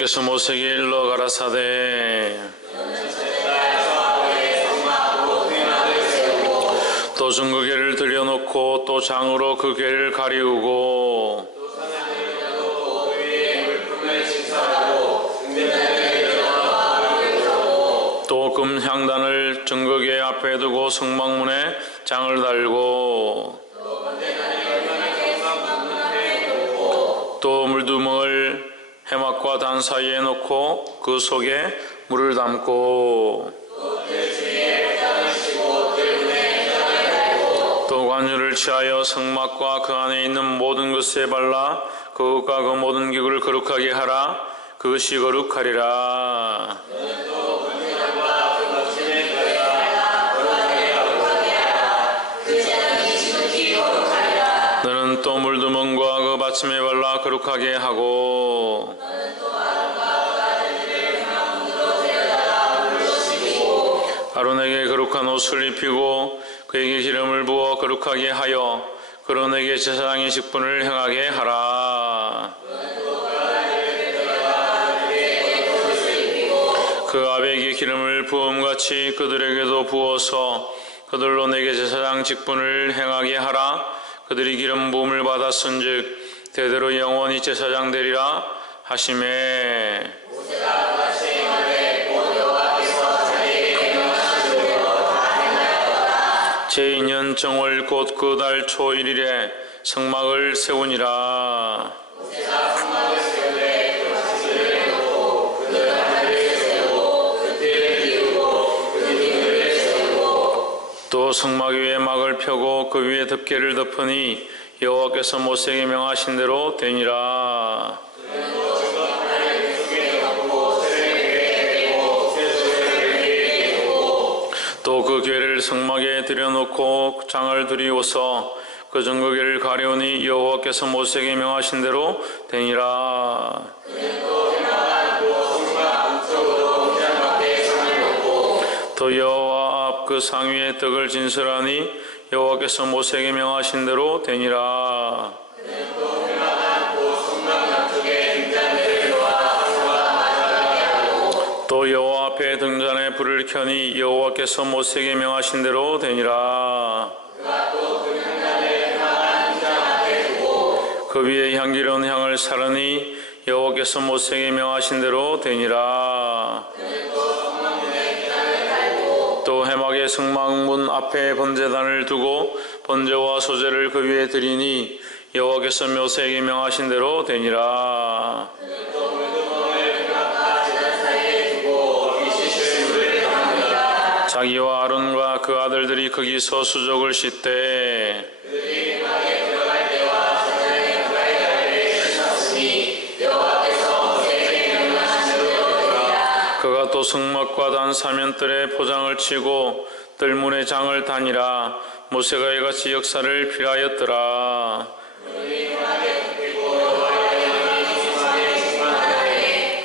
여호와께서 모세에게 일러 가라사대 또 증거궤를 들여놓고 또 장으로 그 궤를 가리우고 또 금향단을 증거궤 앞에 두고 성막문에 장을 달고 또 물두멍을 해막과 단 사이에 놓고 그 속에 물을 담고 또 관유를 취하여 성막과 그 안에 있는 모든 것에 발라 그것과 그 모든 기구를 거룩하게 하라. 그것이 거룩하리라. 너는 또 물두멍과 그 받침에 발라 거룩하게 하고 아론에게 거룩한 옷을 입히고 그에게 기름을 부어 거룩하게 하여 그런에게 제사장의 직분을 행하게 하라. 그 아베에게 기름을 부음같이 그들에게도 부어서 그들로 내게 제사장 직분을 행하게 하라. 그들이 기름 부음을 받았은즉 대대로 영원히 제사장 되리라 하시매 제2년 정월 곧 그 달 초 1일에 성막을 세우니라. 또 성막 위에 막을 펴고 그 위에 덮개를 덮으니 여호와께서 모세에게 명하신 대로 되니라. 또 그 궤를 성막에 들여놓고 장을 들이워서 그 증거궤를 가려우니 여호와께서 모세에게 명하신 대로 되니라. 또 여호와 앞 그 상위에 떡을 진설하니 여호와께서 모세에게 명하신 대로 되니라. 또 여호와 앞에 등잔에 불을 켜니 여호와께서 모세에게 명하신 대로 되니라. 그 위에 향기로운 향을 사르니 여호와께서 모세에게 명하신 대로 되니라. 또 해막의 성막문 앞에 번제단을 두고 번제와 소제를 그 위에 드리니 여호와께서 모세에게 명하신 대로 되니라. 자기와 아론과 그 아들들이 거기서 수족을 씻되 그가 또 성막과 단 사면들에 포장을 치고 뜰문에 장을 다니라. 모세가 이같이 역사를 필하였더라.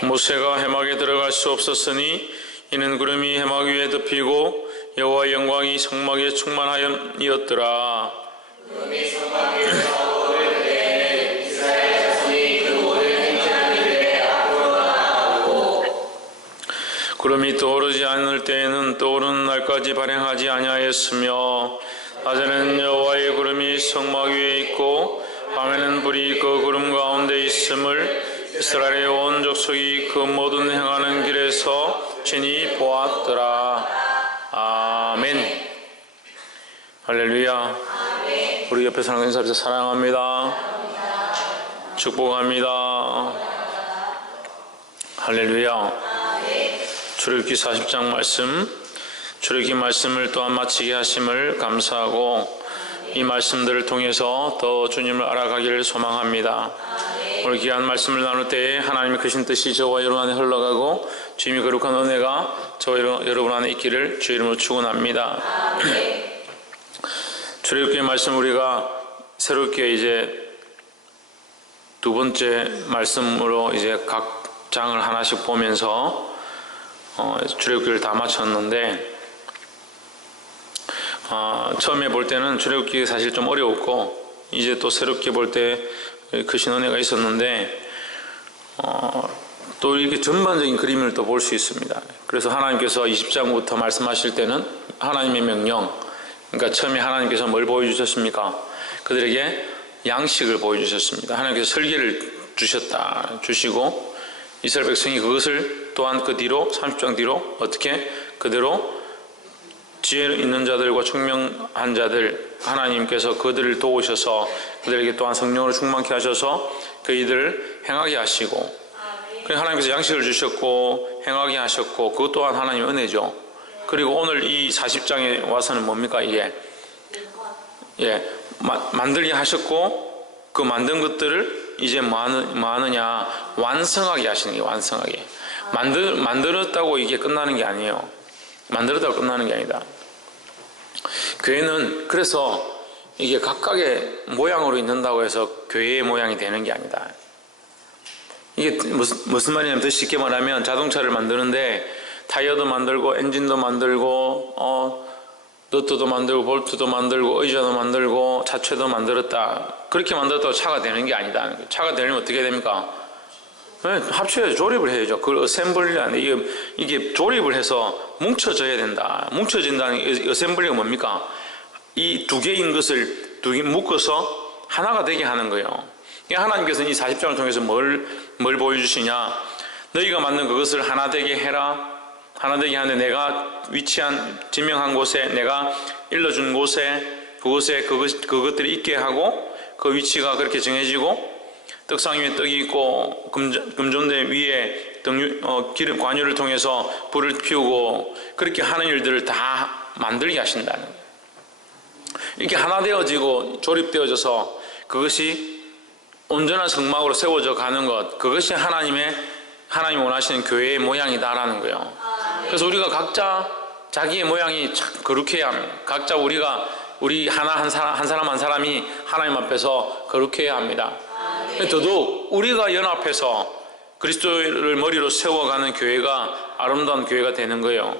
모세가 해막에 들어갈 수 없었으니 이는 구름이 해막 위에 덮이고 여호와의 영광이 성막에 충만하였더라. 구름이 떠오르지 않을 때에는 떠오르는 날까지 발행하지 아니하였으며 낮에는 여호와의 구름이 성막 위에 있고 밤에는 불이 그 구름 가운데 있음을 이스라엘의 온 족속이 그 모든 행하는 길에서 친히 보았더라. 아멘. 할렐루야. 우리 옆에 사는 인사드려 사랑합니다. 축복합니다. 할렐루야. 출애굽기 40장 말씀, 출애굽기 말씀을 또한 마치게 하심을 감사하고 이 말씀들을 통해서 더 주님을 알아가기를 소망합니다. 오늘 귀한 말씀을 나눌 때에 하나님의 크신 뜻이 저와 여러분 안에 흘러가고 주님의 거룩한 은혜가 저와 여러분 안에 있기를 주 이름으로 축원합니다. 출애굽기 말씀 우리가 새롭게 이제 두 번째 말씀으로 이제 각 장을 하나씩 보면서 출애굽기를 다 마쳤는데 처음에 볼 때는 출애굽기가 사실 좀 어려웠고 이제 또 새롭게 볼 때 크신 은혜가 있었는데 또 이렇게 전반적인 그림을 또 볼 수 있습니다. 그래서 하나님께서 20장부터 말씀하실 때는 하나님의 명령, 그러니까 처음에 하나님께서 뭘 보여주셨습니까? 그들에게 양식을 보여주셨습니다. 하나님께서 설계를 주시고 이스라엘 백성이 그것을 또한 그 뒤로 30장 뒤로 어떻게 그대로 지혜 있는 자들과 청명한 자들, 하나님께서 그들을 도우셔서 그들에게 또한 성령으로 충만케 하셔서 그이들을 행하게 하시고, 하나님께서 양식을 주셨고 행하게 하셨고, 그것 또한 하나님의 은혜죠. 그리고 오늘 이 40장에 와서는 뭡니까? 이게 만들게 하셨고, 그 만든 것들을 이제 뭐 하느냐? 완성하게 하시는 게, 완성하게. 만들었다고 이게 끝나는 게 아니에요. 만들었다고 끝나는 게 아니다. 교회는 그래서 이게 각각의 모양으로 있는다고 해서 교회의 모양이 되는 게 아니다. 이게 무슨 말이냐면, 더 쉽게 말하면 자동차를 만드는데 타이어도 만들고 엔진도 만들고 너트도 만들고 볼트도 만들고 의자도 만들고 자체도 만들었다, 그렇게 만들었다고 차가 되는 게 아니다. 차가 되려면 어떻게 됩니까? 합쳐야죠. 조립을 해야죠. 그걸 어셈블리하는데 이게 조립을 해서 뭉쳐져야 된다. 뭉쳐진다는 어셈블리가 뭡니까? 이 두 개인 것을 두 개 묶어서 하나가 되게 하는 거예요. 하나님께서는 이 40장을 통해서 뭘 보여주시냐? 너희가 만든 그것을 하나 되게 해라. 하나 되게 하는데 내가 위치한 지명한 곳에, 내가 일러준 곳에, 그곳에 그것들이 있게 하고, 그 위치가 그렇게 정해지고, 떡상 위에 떡이 있고 금전대 위에 기름 관유를 통해서 불을 피우고, 그렇게 하는 일들을 다 만들게 하신다는 거예요. 이렇게 하나 되어지고 조립되어져서 그것이 온전한 성막으로 세워져 가는 것, 그것이 하나님이 원하시는 교회의 모양이다라는 거예요. 그래서 우리가 각자 자기의 모양이 참 거룩해야 합니다. 각자 우리 한 사람 한 사람이 하나님 앞에서 거룩해야 합니다. 더더욱 우리가 연합해서 그리스도를 머리로 세워가는 교회가 아름다운 교회가 되는 거예요.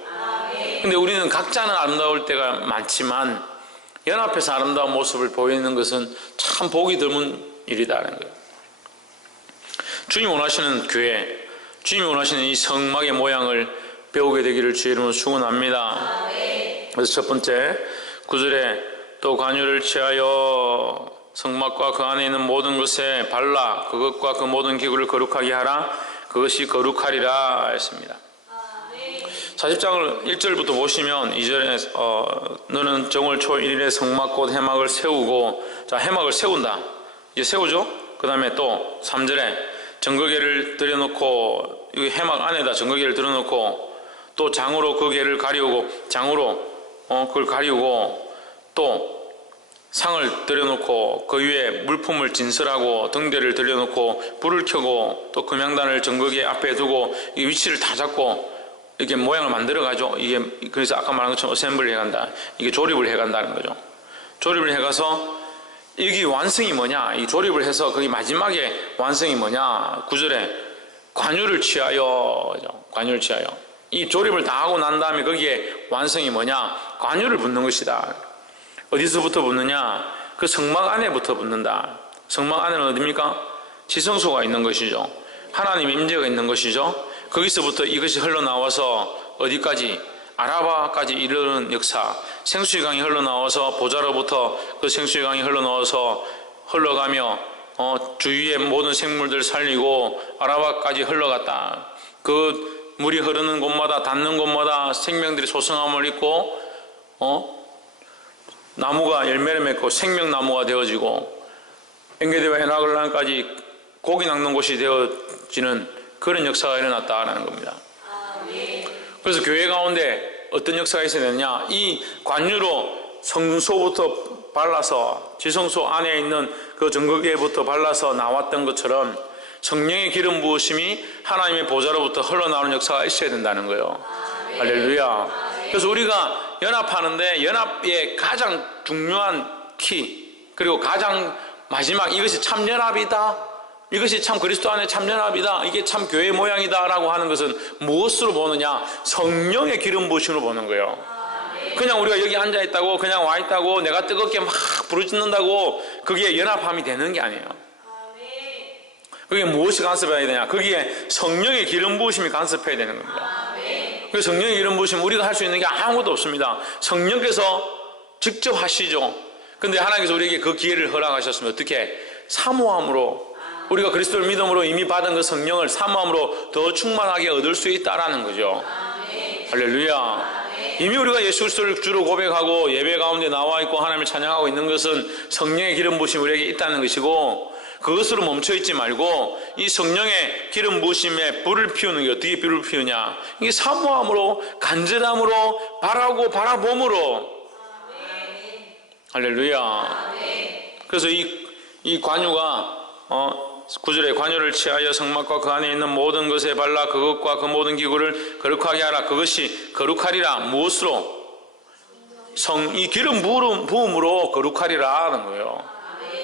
근데 우리는 각자는 아름다울 때가 많지만 연합해서 아름다운 모습을 보이는 것은 참 보기 드문 일이다는 거예요. 주님 원하시는 교회, 주님이 원하시는 이 성막의 모양을 배우게 되기를 주의 이름으로 축원합니다. 그래서 첫 번째 9절에 또 관유를 취하여 성막과 그 안에 있는 모든 것에 발라 그것과 그 모든 기구를 거룩하게 하라. 그것이 거룩하리라 했습니다. 40장을 1절부터 보시면 2절에 너는 정월 초 1일에 성막 곧 해막을 세우고, 자, 해막을 세운다. 이제 세우죠? 그 다음에 또 3절에 정거개를 들여놓고, 이 해막 안에다 정거개를 들여놓고, 또 장으로 그 개를 가리우고, 장으로 그걸 가리우고, 또 상을 들여놓고 그 위에 물품을 진설하고 등대를 들여놓고 불을 켜고, 또 금양단을 정거개 앞에 두고 이 위치를 다 잡고 이렇게 모양을 만들어가죠. 이게 그래서 아까 말한 것처럼 어셈블리 해간다. 이게 조립을 해간다는 거죠. 조립을 해가서 이게 완성이 뭐냐? 이 조립을 해서 거기 마지막에 완성이 뭐냐? 9절에 관유를 취하여, 관유를 취하여. 이 조립을 다 하고 난 다음에 거기에 완성이 뭐냐? 관유를 붓는 것이다. 어디서부터 붙느냐? 그 성막 안에부터 붙는다. 성막 안에는 어디입니까? 지성소가 있는 것이죠. 하나님의 임재가 있는 것이죠. 거기서부터 이것이 흘러나와서 어디까지? 아라바까지 이르는 역사. 생수의 강이 흘러나와서 보좌로부터 그 생수의 강이 흘러가며 주위의 모든 생물들 살리고 아라바까지 흘러갔다. 그 물이 흐르는 곳마다, 닿는 곳마다 생명들이 소성함을 입고 나무가 열매를 맺고 생명나무가 되어지고 엔게디와 에나글란까지 고기 낚는 곳이 되어지는 그런 역사가 일어났다는 겁니다. 그래서 교회 가운데 어떤 역사가 있어야 되느냐? 이 관유로 성소부터 발라서 지성소 안에 있는 그 정거개부터 발라서 나왔던 것처럼 성령의 기름 부으심이 하나님의 보좌로부터 흘러나오는 역사가 있어야 된다는 거예요. 할렐루야. 그래서 우리가 연합하는데 연합의 가장 중요한 키, 그리고 가장 마지막, 이것이 참 연합이다, 이것이 참 그리스도 안에 참 연합이다, 이게 참 교회의 모양이다 라고 하는 것은 무엇으로 보느냐? 성령의 기름 부으심으로 보는 거예요. 그냥 우리가 여기 앉아있다고, 그냥 와있다고, 내가 뜨겁게 막 부르짖는다고 그게 연합함이 되는 게 아니에요. 그게 무엇이 간섭해야 되냐? 거기에 성령의 기름 부으심이 간섭해야 되는 겁니다. 그 성령의 기름 부으심 우리가 할 수 있는 게 아무것도 없습니다. 성령께서 직접 하시죠. 근데 하나님께서 우리에게 그 기회를 허락하셨으면 어떻게? 사모함으로, 우리가 그리스도를 믿음으로 이미 받은 그 성령을 사모함으로 더 충만하게 얻을 수 있다라는 거죠. 할렐루야. 이미 우리가 예수 그리스도를 주로 고백하고 예배 가운데 나와 있고 하나님을 찬양하고 있는 것은 성령의 기름 부으심이 우리에게 있다는 것이고, 그것으로 멈춰있지 말고 이 성령의 기름 부으심에 불을 피우는 게 어떻게 불을 피우냐? 이게 사모함으로, 간절함으로, 바라고 바라봄으로. 할렐루야. 그래서 이 관유가 9절에 관유를 취하여 성막과 그 안에 있는 모든 것에 발라 그것과 그 모든 기구를 거룩하게 하라. 그것이 거룩하리라. 무엇으로? 이 기름 부음으로 거룩하리라 하는 거예요.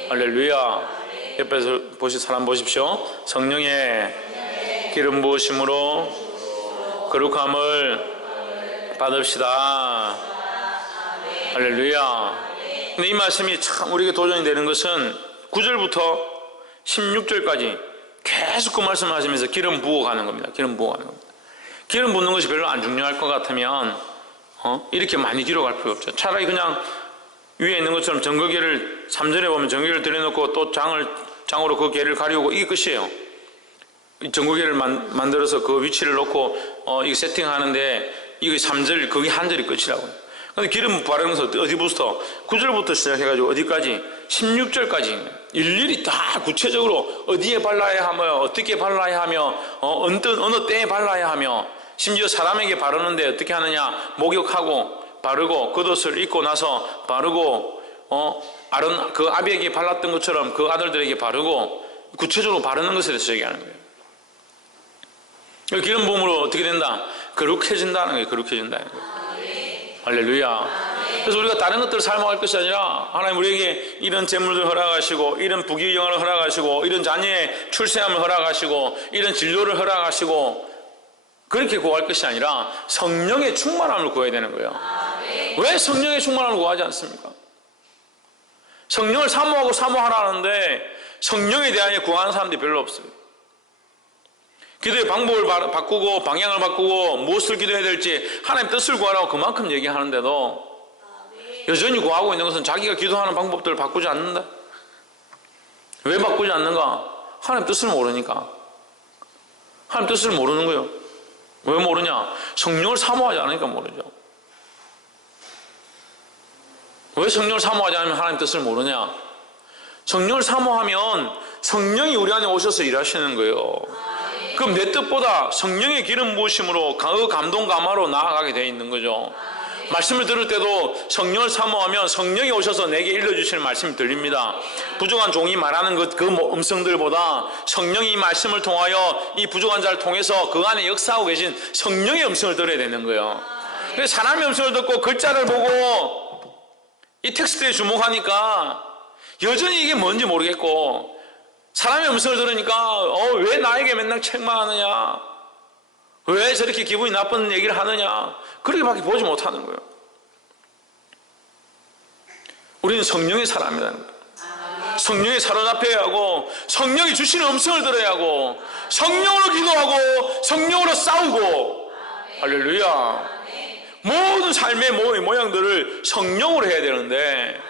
할렐루야. 옆에서 보실 사람 보십시오. 성령의 기름 부으심으로 거룩함을 받읍시다. 할렐루야. 근데 이 말씀이 참 우리에게 도전이 되는 것은 9절부터 16절까지 계속 그 말씀을 하시면서 기름 부어가는 겁니다. 기름 부어가는 겁니다. 기름 붓는 것이 별로 안 중요할 것 같으면 이렇게 많이 기록할 필요 없죠. 차라리 그냥 위에 있는 것처럼 정거기를 3절에 보면 정거기를 들여놓고 또 장으로 그 개를 가리우고 이게 끝이에요. 정거기를 만들어서 그 위치를 놓고 이거 세팅하는데 이게 3절, 그게 한 절이 끝이라고요. 근데 기름 바르는 것은 어디부터? 9절부터 시작해가지고 어디까지? 16절까지 일일이 다 구체적으로 어디에 발라야 하며 어떻게 발라야 하며 어느 때에 발라야 하며, 심지어 사람에게 바르는데 어떻게 하느냐? 목욕하고 바르고 겉옷을 입고 나서 바르고 아론 그 아비에게 발랐던 것처럼 그 아들들에게 바르고 구체적으로 바르는 것에 대해서 얘기하는 거예요. 기름 부음으로 어떻게 된다? 거룩해진다는 거예요. 거룩해진다는 거예요. 할렐루야. 그래서 우리가 다른 것들을 삶아갈 것이 아니라 하나님 우리에게 이런 재물을 허락하시고 이런 부귀영화를 허락하시고 이런 자녀의 출세함을 허락하시고 이런 진료를 허락하시고 그렇게 구할 것이 아니라 성령의 충만함을 구해야 되는 거예요. 왜 성령의 충만함을 구하지 않습니까? 성령을 사모하고 사모하라는데 성령에 대하여 구하는 사람들이 별로 없어요. 기도의 방법을 바꾸고 방향을 바꾸고 무엇을 기도해야 될지 하나님 뜻을 구하라고 그만큼 얘기하는데도 여전히 구하고 있는 것은 자기가 기도하는 방법들을 바꾸지 않는다. 왜 바꾸지 않는가? 하나님 뜻을 모르니까. 하나님 뜻을 모르는 거예요. 왜 모르냐? 성령을 사모하지 않으니까 모르죠. 왜 성령을 사모하지 않으면 하나님 뜻을 모르냐? 성령을 사모하면 성령이 우리 안에 오셔서 일하시는 거예요. 그럼 내 뜻보다 성령의 기름 부으심으로 그 감동 감화로 나아가게 되어 있는 거죠. 말씀을 들을 때도 성령을 사모하면 성령이 오셔서 내게 일러주시는 말씀이 들립니다. 부족한 종이 말하는 그 음성들보다 성령이 이 말씀을 통하여 이 부족한 자를 통해서 그 안에 역사하고 계신 성령의 음성을 들어야 되는 거예요. 그래서 사람의 음성을 듣고 글자를 보고 이 텍스트에 주목하니까 여전히 이게 뭔지 모르겠고, 사람의 음성을 들으니까 왜 나에게 맨날 책망하느냐, 왜 저렇게 기분이 나쁜 얘기를 하느냐, 그렇게밖에 보지 못하는 거예요. 우리는 성령의 사람이라는 거예요. 성령에 사로잡혀야 하고 성령이 주시는 음성을 들어야 하고 성령으로 기도하고 성령으로 싸우고. 할렐루야. 모든 삶의 모양들을 성령으로 해야 되는데,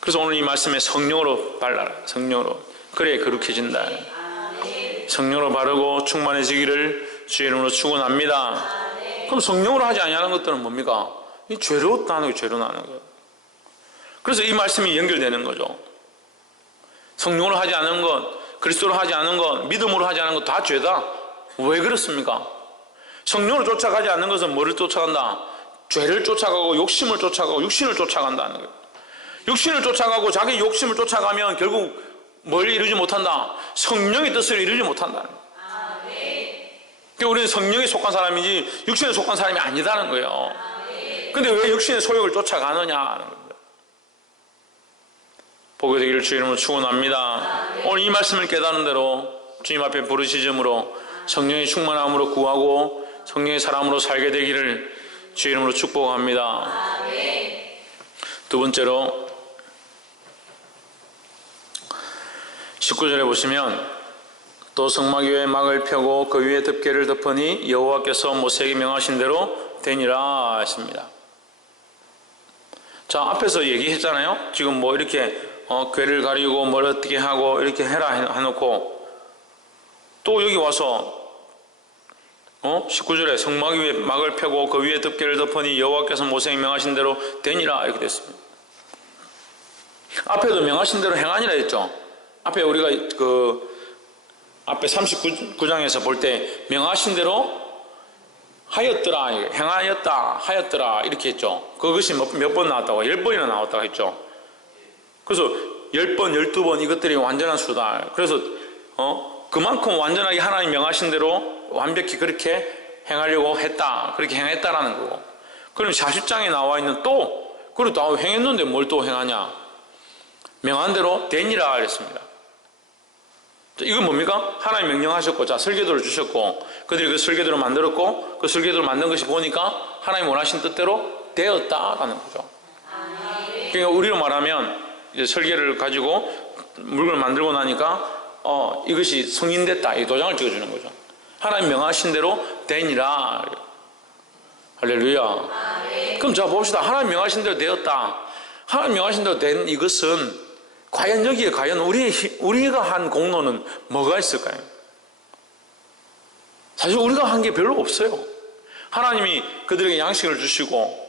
그래서 오늘 이 말씀에 성령으로 발라라. 성령으로. 그래야 거룩해진다. 성령으로 바르고 충만해지기를 주의 이름으로 축원합니다. 그럼 성령으로 하지 아니하는 것들은 뭡니까? 이 죄로 나는 거예요. 죄로 나는 거예요. 그래서 이 말씀이 연결되는 거죠. 성령으로 하지 않은 것, 그리스도로 하지 않은 것, 믿음으로 하지 않은 것 다 죄다. 왜 그렇습니까? 성령으로 쫓아가지 않는 것은 뭐를 쫓아간다? 죄를 쫓아가고 욕심을 쫓아가고 육신을 쫓아간다는 거예요. 육신을 쫓아가고 자기 욕심을 쫓아가면 결국 뭘 이루지 못한다? 성령의 뜻을 이루지 못한다는 거예요. 그러니까 우리는 성령에 속한 사람이지 육신에 속한 사람이 아니다는 거예요. 근데 왜 육신의 소욕을 쫓아가느냐 하는 겁니다. 보게 되기를 주의 이름으로 축원합니다. 오늘 이 말씀을 깨닫는 대로 주님 앞에 부르시즘으로 성령의 충만함으로 구하고 성령의 사람으로 살게 되기를 주의 이름으로 축복합니다. 두 번째로 19절에 보시면 또 성막 위에 막을 펴고 그 위에 덮개를 덮으니 여호와께서 모세에게 명하신 대로 되니라 하십니다. 자, 앞에서 얘기했잖아요. 지금 뭐 이렇게 궤를 가리고 뭘 어떻게 하고 이렇게 해라 해놓고 또 여기 와서 19절에 성막 위에 막을 펴고 그 위에 덮개를 덮으니 여호와께서 모세에게 명하신 대로 되니라 이렇게 됐습니다. 앞에도 명하신 대로 행하니라 했죠. 앞에 우리가 앞에 39장에서 볼 때 명하신 대로 하였더라, 행하였다, 하였더라 이렇게 했죠. 그것이 몇 번 나왔다고? 10번이나 나왔다고 했죠. 그래서 10번, 12번 이것들이 완전한 수다. 그래서 그만큼 완전하게 하나님 명하신 대로 완벽히 그렇게 행하려고 했다. 그렇게 행했다라는 거고. 그럼 40장에 나와 있는 또 그래도 행했는데 뭘 또 행하냐? 명한 대로 되니라 그랬습니다. 이건 뭡니까? 하나님 명령하셨고, 자, 설계도를 주셨고, 그들이 그 설계도를 만들었고, 그 설계도를 만든 것이 보니까 하나님 원하신 뜻대로 되었다라는 거죠. 그러니까 우리로 말하면 이제 설계를 가지고 물건을 만들고 나니까 이것이 승인됐다. 이 도장을 찍어주는 거죠. 하나님 명하신 대로 되니라. 할렐루야. 그럼 자 봅시다. 하나님 명하신 대로 되었다. 하나님 명하신 대로 된 이것은 과연 여기에 우리가 한 공로는 뭐가 있을까요? 사실 우리가 한 게 별로 없어요. 하나님이 그들에게 양식을 주시고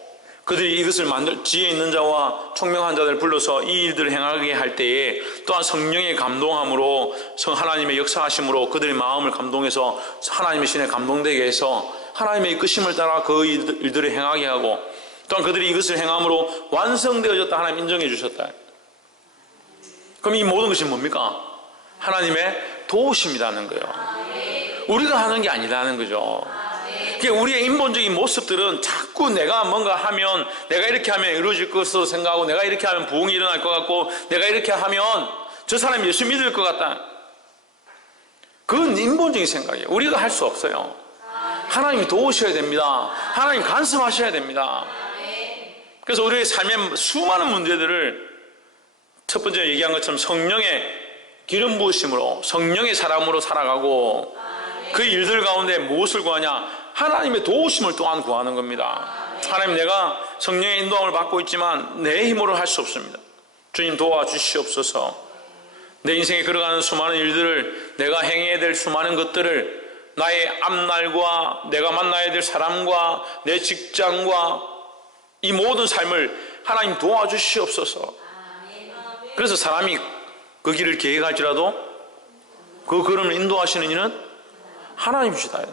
그들이 이것을 지혜 있는 자와 총명한 자들을 불러서 이 일들을 행하게 할 때에 또한 성령의 감동함으로 하나님의 역사하심으로 그들의 마음을 감동해서 하나님의 신에 감동되게 해서 하나님의 이끄심을 따라 그 일들을 행하게 하고 또한 그들이 이것을 행함으로 완성되어졌다 하나님 인정해 주셨다. 그럼 이 모든 것이 뭡니까? 하나님의 도우심이라는 거예요. 우리가 하는 게 아니라는 거죠. 우리의 인본적인 모습들은 자꾸 내가 뭔가 하면 내가 이렇게 하면 이루어질 것으로 생각하고 내가 이렇게 하면 부흥이 일어날 것 같고 내가 이렇게 하면 저 사람이 예수 믿을 것 같다. 그건 인본적인 생각이에요. 우리가 할 수 없어요. 하나님이 도우셔야 됩니다. 하나님 간섭하셔야 됩니다. 그래서 우리의 삶의 수많은 문제들을 첫 번째 얘기한 것처럼 성령의 기름 부으심으로 성령의 사람으로 살아가고 그 일들 가운데 무엇을 구하냐? 하나님의 도우심을 또한 구하는 겁니다. 하나님, 내가 성령의 인도함을 받고 있지만 내 힘으로 할 수 없습니다. 주님 도와주시옵소서. 내 인생에 걸어가는 수많은 일들을, 내가 행해야 될 수많은 것들을 나의 앞날과 내가 만나야 될 사람과 내 직장과 이 모든 삶을 하나님 도와주시옵소서. 그래서 사람이 그 길을 계획할지라도 그 걸음을 인도하시는 이는 하나님이시다.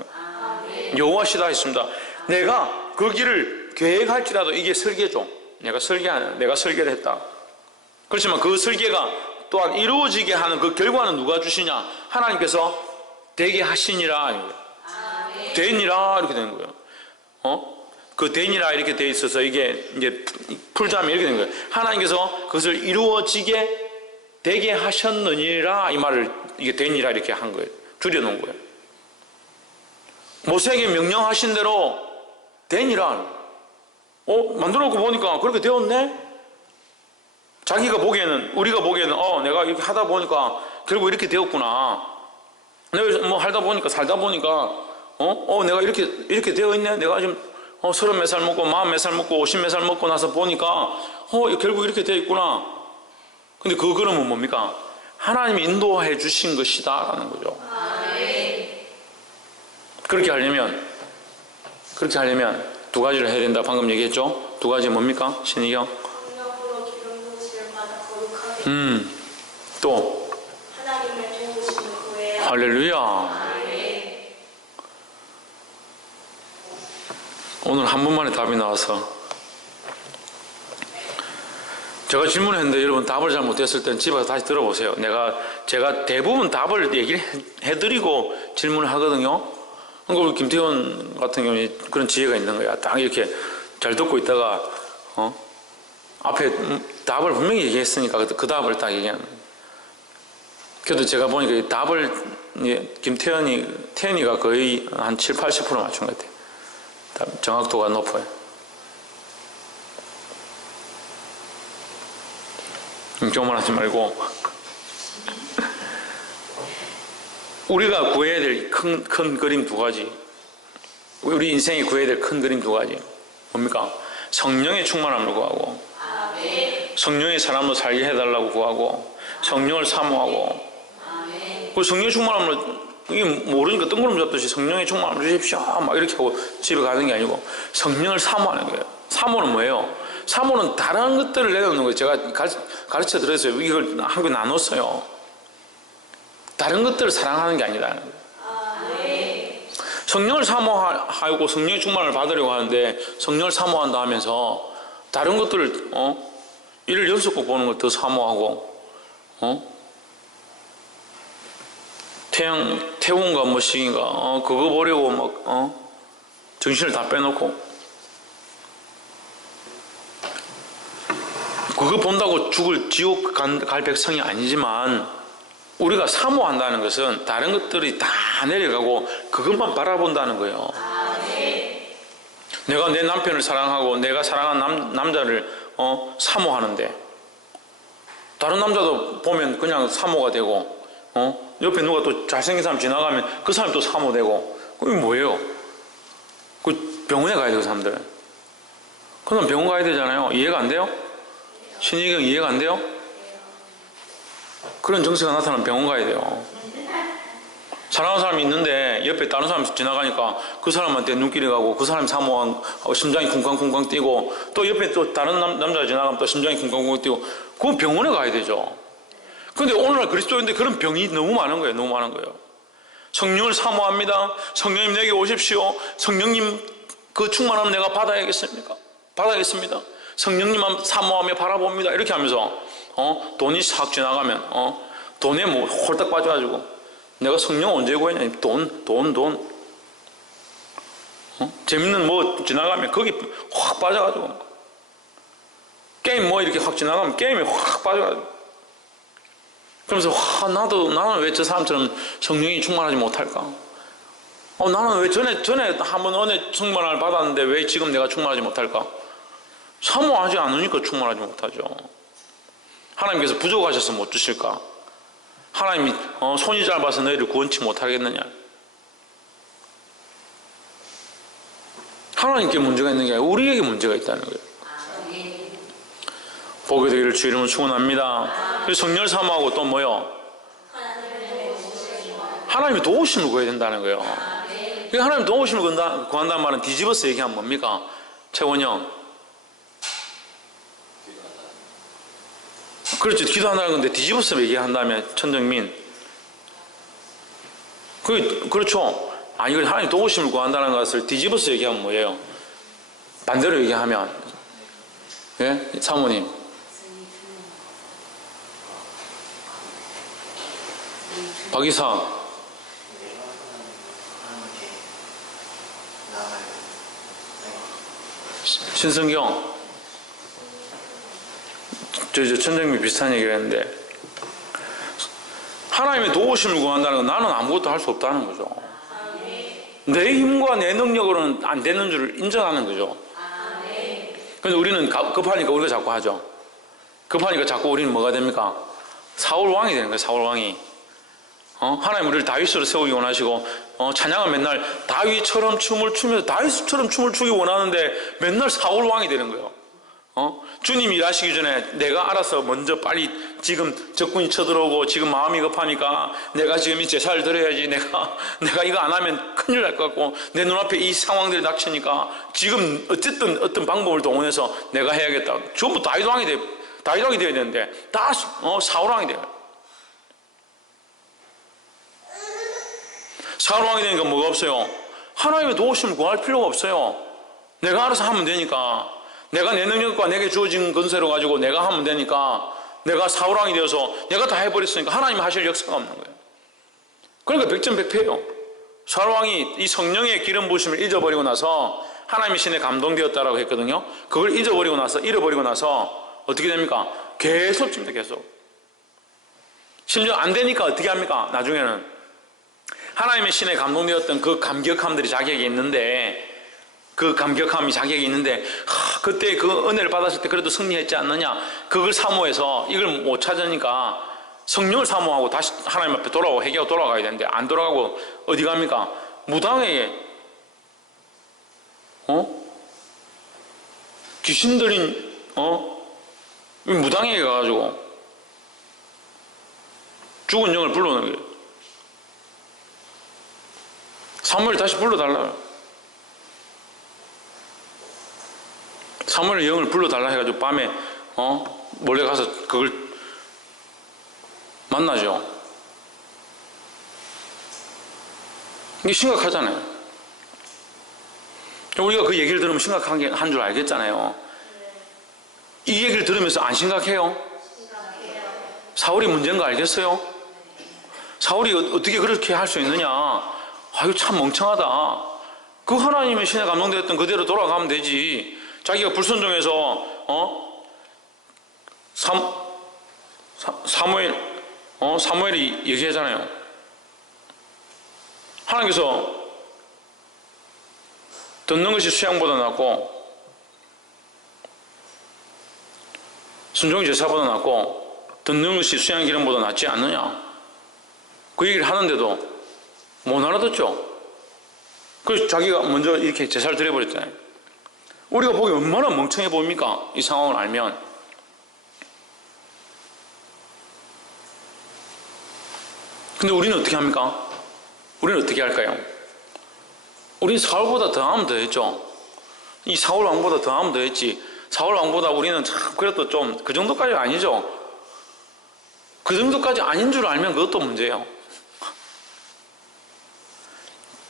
여호와시다 했습니다. 내가 그 길을 계획할지라도 이게 설계죠. 내가 설계를 했다. 그렇지만 그 설계가 또한 이루어지게 하는 그 결과는 누가 주시냐? 하나님께서 되게 하시니라. 되니라 이렇게 되는 거예요. 그 되니라 이렇게 돼 있어서 이게 이제 풀자면 이렇게 된 거예요. 하나님께서 그것을 이루어지게 되게 하셨느니라 이 말을 이게 되니라 이렇게 한 거예요. 줄여놓은 거예요. 모세에게 명령하신 대로 되니라. 만들어 놓고 보니까 그렇게 되었네? 자기가 보기에는, 우리가 보기에는, 내가 이렇게 하다 보니까 결국 이렇게 되었구나. 내가 뭐 하다 보니까, 살다 보니까, 내가 이렇게 되어 있네? 내가 지금, 30 몇 살 먹고, 40 몇 살 먹고, 50 몇 살 먹고 나서 보니까, 결국 이렇게 되어 있구나. 근데 그 그러면 뭡니까? 하나님이 인도해 주신 것이다. 라는 거죠. 그렇게 하려면 두 가지를 해야 된다. 방금 얘기했죠? 두 가지 뭡니까? 신희경? 성령으로 기름 부으심을 받아 거룩하게. 또? 하나님의 도우심을 구해야. 할렐루야. 오늘 한 번만에 답이 나와서 제가 질문했는데 여러분 답을 잘 못했을 때는 집에서 다시 들어보세요. 제가 대부분 답을 얘기를 해드리고 질문을 하거든요. 그러니까 우리 김태원 같은 경우에 그런 지혜가 있는 거야. 딱 이렇게 잘 듣고 있다가 앞에 답을 분명히 얘기했으니까 그 답을 딱 얘기하는 거예요. 그래도 제가 보니까 이 답을 태연이가 거의 한 7, 80% 맞춘 것 같아요. 정확도가 높아요. 교만하지 말고 우리가 구해야 될 큰 그림 두 가지, 우리 인생이 구해야 될 큰 그림 두 가지 뭡니까? 성령의 충만함을 구하고, 성령의 사람으로 살게 해달라고 구하고, 성령을 사모하고. 그 성령의 충만함을 이게 모르니까 뜬구름 잡듯이 성령의 충만함을 주십시오 막 이렇게 하고 집에 가는 게 아니고 성령을 사모하는 거예요. 사모는 뭐예요? 사모는 다른 것들을 내놓는 거예요. 제가 가르쳐 드렸어요. 이걸 한 개 나눴어요. 다른 것들을 사랑하는 게 아니라는 거예요. 성령을 사모하고 성령의 충만을 받으려고 하는데 성령을 사모한다 하면서 다른 것들을 일을 연속곡 보는 걸 더 사모하고 태웅과 뭐식인가 그거 보려고 막 정신을 다 빼놓고 그거 본다고 죽을 지옥 갈 백성이 아니지만 우리가 사모한다는 것은 다른 것들이 다 내려가고 그것만 바라본다는 거예요. 내가 내 남편을 사랑하고 내가 사랑하는 남자를 사모하는데 다른 남자도 보면 그냥 사모가 되고 옆에 누가 또 잘생긴 사람 지나가면 그 사람이 또 사모되고 그게 뭐예요? 그 병원에 가야 돼요. 사람들 그럼 병원 가야 되잖아요. 이해가 안 돼요? 신의경 이해가 안 돼요? 그런 증세가 나타나면 병원 가야 돼요. 사랑하는 사람이 있는데 옆에 다른 사람이 지나가니까 그 사람한테 눈길이 가고 그 사람이 사모하고 심장이 쿵쾅쿵쾅 뛰고 또 옆에 또 다른 남자가 지나가면 또 심장이 쿵쾅쿵쾅 뛰고 그건 병원에 가야 되죠. 그런데 오늘날 그리스도인데 그런 병이 너무 많은 거예요. 너무 많은 거예요. 성령을 사모합니다. 성령님 내게 오십시오. 성령님 그 충만함 내가 받아야겠습니까? 받아야겠습니다. 성령님만 사모하며 바라봅니다. 이렇게 하면서 돈이 싹 지나가면 돈에 뭐 홀딱 빠져가지고 내가 성령 언제 구했냐? 돈. 재밌는 뭐 지나가면 거기 확 빠져가지고 게임 뭐 이렇게 확 지나가면 게임에 확 빠져가지고 그러면서 나는 왜 저 사람처럼 성령이 충만하지 못할까? 나는 왜 전에 한번 은혜 충만을 받았는데 왜 지금 내가 충만하지 못할까? 사모하지 않으니까 충만하지 못하죠. 하나님께서 부족하셔서 못 주실까? 하나님이 손이 짧아서 너희를 구원치 못하겠느냐? 하나님께 문제가 있는 게 아니라 우리에게 문제가 있다는 거예요. 보게 되기를 주 이름으로 축원합니다. 그래서 성령을 사모하고 또 뭐요? 하나님의 도우심을 구해야 된다는 거예요. 하나님 도우심을 구한다는 말은 뒤집어서 얘기하면 뭡니까? 최원이 형 그렇죠. 기도한다는 건데 뒤집어서 얘기한다면 천정민 그렇죠. 아니 이걸 하나님 도우심을 구한다는 것을 뒤집어서 얘기하면 뭐예요? 반대로 얘기하면 예? 사모님 박이사 신성경 저 천정미 비슷한 얘기를 했는데 하나님의 도우심을 구한다는 건 나는 아무것도 할 수 없다는 거죠. 내 힘과 내 능력으로는 안 되는 줄 인정하는 거죠. 그런데 우리는 급하니까 우리가 자꾸 하죠. 급하니까 자꾸 우리는 뭐가 됩니까? 사울 왕이 되는 거예요. 사울 왕이 하나님 우리를 다윗으로 세우기 원하시고 찬양은 맨날 다윗처럼 춤을 추면서 다윗처럼 춤을 추기 원하는데 맨날 사울 왕이 되는 거예요. 주님이 일하시기 전에 내가 알아서 먼저 빨리 지금 적군이 쳐들어오고 지금 마음이 급하니까 내가 지금 이 제사를 드려야지 내가 이거 안 하면 큰일 날 것 같고 내 눈앞에 이 상황들이 닥치니까 지금 어쨌든 어떤 방법을 동원해서 내가 해야겠다. 전부 다윗 왕이 돼야 되는데 다 사울 왕이 돼요. 사울 왕이 되니까 뭐가 없어요? 하나님의 도우심을 구할 필요가 없어요. 내가 알아서 하면 되니까 내가 내 능력과 내게 주어진 건세로 가지고 내가 하면 되니까 내가 사울왕이 되어서 내가 다 해버렸으니까 하나님이 하실 역사가 없는 거예요. 그러니까 백전백패예요. 사울왕이 이 성령의 기름 부으심을 잊어버리고 나서 하나님의 신에 감동되었다라고 했거든요. 그걸 잃어버리고 나서 어떻게 됩니까? 계속 칩니다. 계속. 심지어 안 되니까 어떻게 합니까? 나중에는 하나님의 신에 감동되었던 그 감격함들이 자기에게 있는데 그때 그 은혜를 받았을 때 그래도 승리했지 않느냐? 그걸 사모해서 이걸 못 찾으니까 성령을 사모하고 다시 하나님 앞에 돌아오고 회개하고 돌아가야 되는데 안 돌아가고 어디 갑니까? 무당에게 귀신 들린 무당에게 가가지고 죽은 영을 불러오는 거예요. 사무엘 다시 불러달라. 사무엘 영을 불러달라 해가지고 밤에 몰래 가서 그걸 만나죠. 이게 심각하잖아요. 우리가 그 얘기를 들으면 심각한 줄 알겠잖아요. 이 얘기를 들으면서 안 심각해요? 사울이 문제인 거 알겠어요? 사울이 어떻게 그렇게 할 수 있느냐? 아유, 참 멍청하다. 그 하나님의 신에 감동되었던 그대로 돌아가면 되지. 자기가 불순종해서 사무엘이 얘기하잖아요. 하나님께서 듣는 것이 수양보다 낫고 순종이 제사보다 낫고 듣는 것이 수양 기름보다 낫지 않느냐, 그 얘기를 하는데도 못 알아듣죠. 그래서 자기가 먼저 이렇게 제사를 드려버렸잖아요. 우리가 보기 얼마나 멍청해 보입니까? 이 상황을 알면. 근데 우리는 어떻게 합니까? 우리는 어떻게 할까요? 우리는 사울보다 더하면 더했죠. 이 사울 왕보다 더하면 더했지. 사울 왕보다 우리는 참 그래도 좀 그 정도까지 아니죠. 그 정도까지 아닌 줄 알면 그것도 문제예요.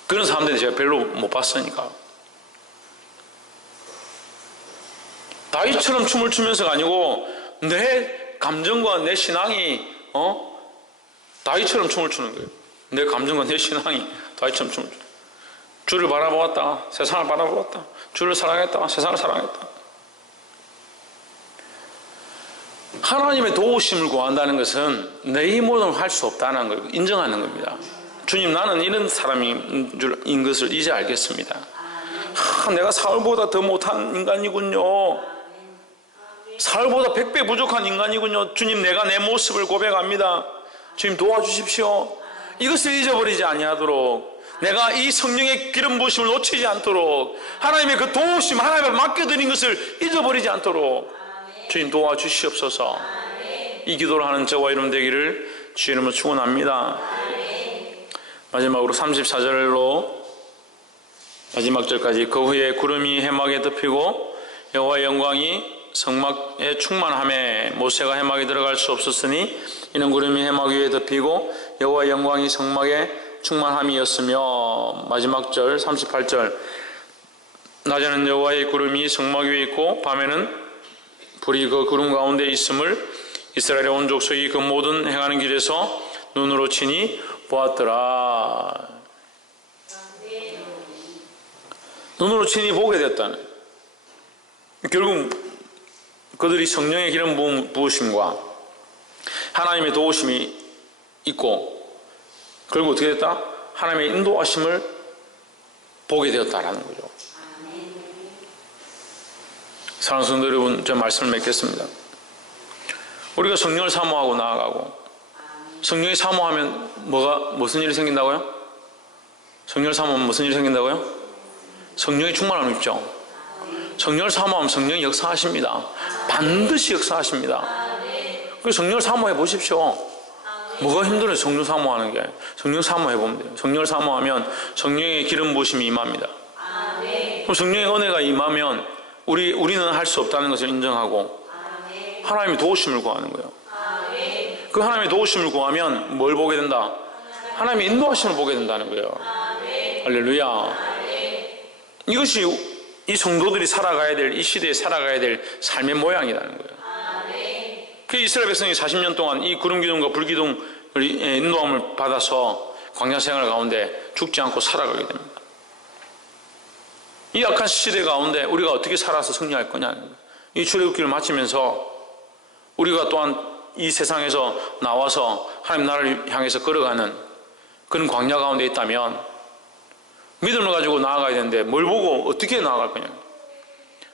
그런 사람들이 제가 별로 못 봤으니까. 다윗처럼 춤을 추면서가 아니고 내 감정과 내 신앙이 다윗처럼 춤을 추는 거예요. 내 감정과 내 신앙이 다윗처럼 춤을 추는 거예요. 주를 바라보았다, 세상을 바라보았다. 주를 사랑했다, 세상을 사랑했다. 하나님의 도우심을 구한다는 것은 내 힘으로는 할 수 없다는 걸 인정하는 겁니다. 주님, 나는 이런 사람인 것을 이제 알겠습니다. 내가 사울보다 더 못한 인간이군요. 사울보다 100배 부족한 인간이군요. 주님, 내가 내 모습을 고백합니다. 주님, 도와주십시오. 이것을 잊어버리지 아니하도록, 내가 이 성령의 기름 부으심을 놓치지 않도록, 하나님의 그 도우심, 하나님을 맡겨드린 것을 잊어버리지 않도록 주님 도와주시옵소서. 이 기도를 하는 저와 여러분 되기를 주의 이름으로 축원합니다. 마지막으로 34절로 마지막 절까지. 그 후에 구름이 해막에 덮이고 여호와의 영광이 성막에 충만하매 모세가 해막에 들어갈 수 없었으니 이는 구름이 해막 위에 덮이고 여호와의 영광이 성막에 충만함이었으며. 마지막 절 38절. 낮에는 여호와의 구름이 성막 위에 있고 밤에는 불이 그 구름 가운데 있음을 이스라엘의 온 족속이 그 모든 행하는 길에서 눈으로 친히 보았더라. 눈으로 친히 보게 됐다는, 결국 그들이 성령의 기름 부으심과 하나님의 도우심이 있고 결국 어떻게 됐다? 하나님의 인도하심을 보게 되었다라는 거죠. 사랑하는 성도 여러분, 저 말씀을 맺겠습니다. 우리가 성령을 사모하고 나아가고, 성령이 사모하면 무슨 일이 생긴다고요? 성령을 사모하면 무슨 일이 생긴다고요? 성령의 충만함이 있죠. 성령을 사모하면 성령이 역사하십니다. 반드시 역사하십니다. 그래서 성령을 사모해 보십시오. 뭐가 힘들어요? 성령 사모하는 게. 성령 사모해 보면 돼요. 성령을 사모하면 성령의 기름 부으심이 임합니다. 그럼 성령의 은혜가 임하면 우리는 할 수 없다는 것을 인정하고 하나님의 도우심을 구하는 거예요. 그 하나님의 도우심을 구하면 뭘 보게 된다? 하나님의 인도하심을 보게 된다는 거예요. 할렐루야. 이것이 이 성도들이 살아가야 될, 이 시대에 살아가야 될 삶의 모양이라는 거예요. 그 이스라엘 백성이 40년 동안 이 구름 기둥과 불 기둥을 인도함을 받아서 광야 생활 가운데 죽지 않고 살아가게 됩니다. 이 악한 시대 가운데 우리가 어떻게 살아서 승리할 거냐는 거예요. 이 출애굽기를 마치면서 우리가 또한 이 세상에서 나와서 하나님 나라를 향해서 걸어가는 그런 광야 가운데 있다면 믿음을 가지고 나아가야 되는데 뭘 보고 어떻게 나아갈 거냐.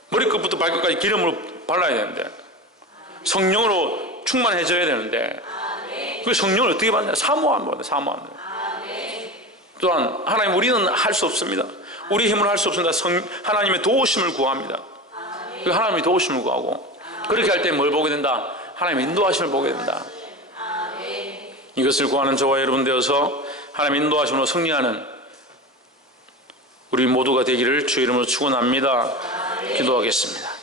머리끝부터 발끝까지 기름으로 발라야 되는데 성령으로 충만해져야 되는데 그 성령을 어떻게 받냐? 사모함. 또한 하나님, 우리는 할 수 없습니다. 우리 힘으로 할 수 없습니다. 하나님의 도우심을 구합니다. 그 하나님의 도우심을 구하고, 그렇게 할 때 뭘 보게 된다? 하나님의 인도하심을 보게 된다. 이것을 구하는 저와 여러분 되어서 하나님의 인도하심으로 승리하는 우리 모두가 되기를 주의 이름으로 축원합니다. 기도하겠습니다.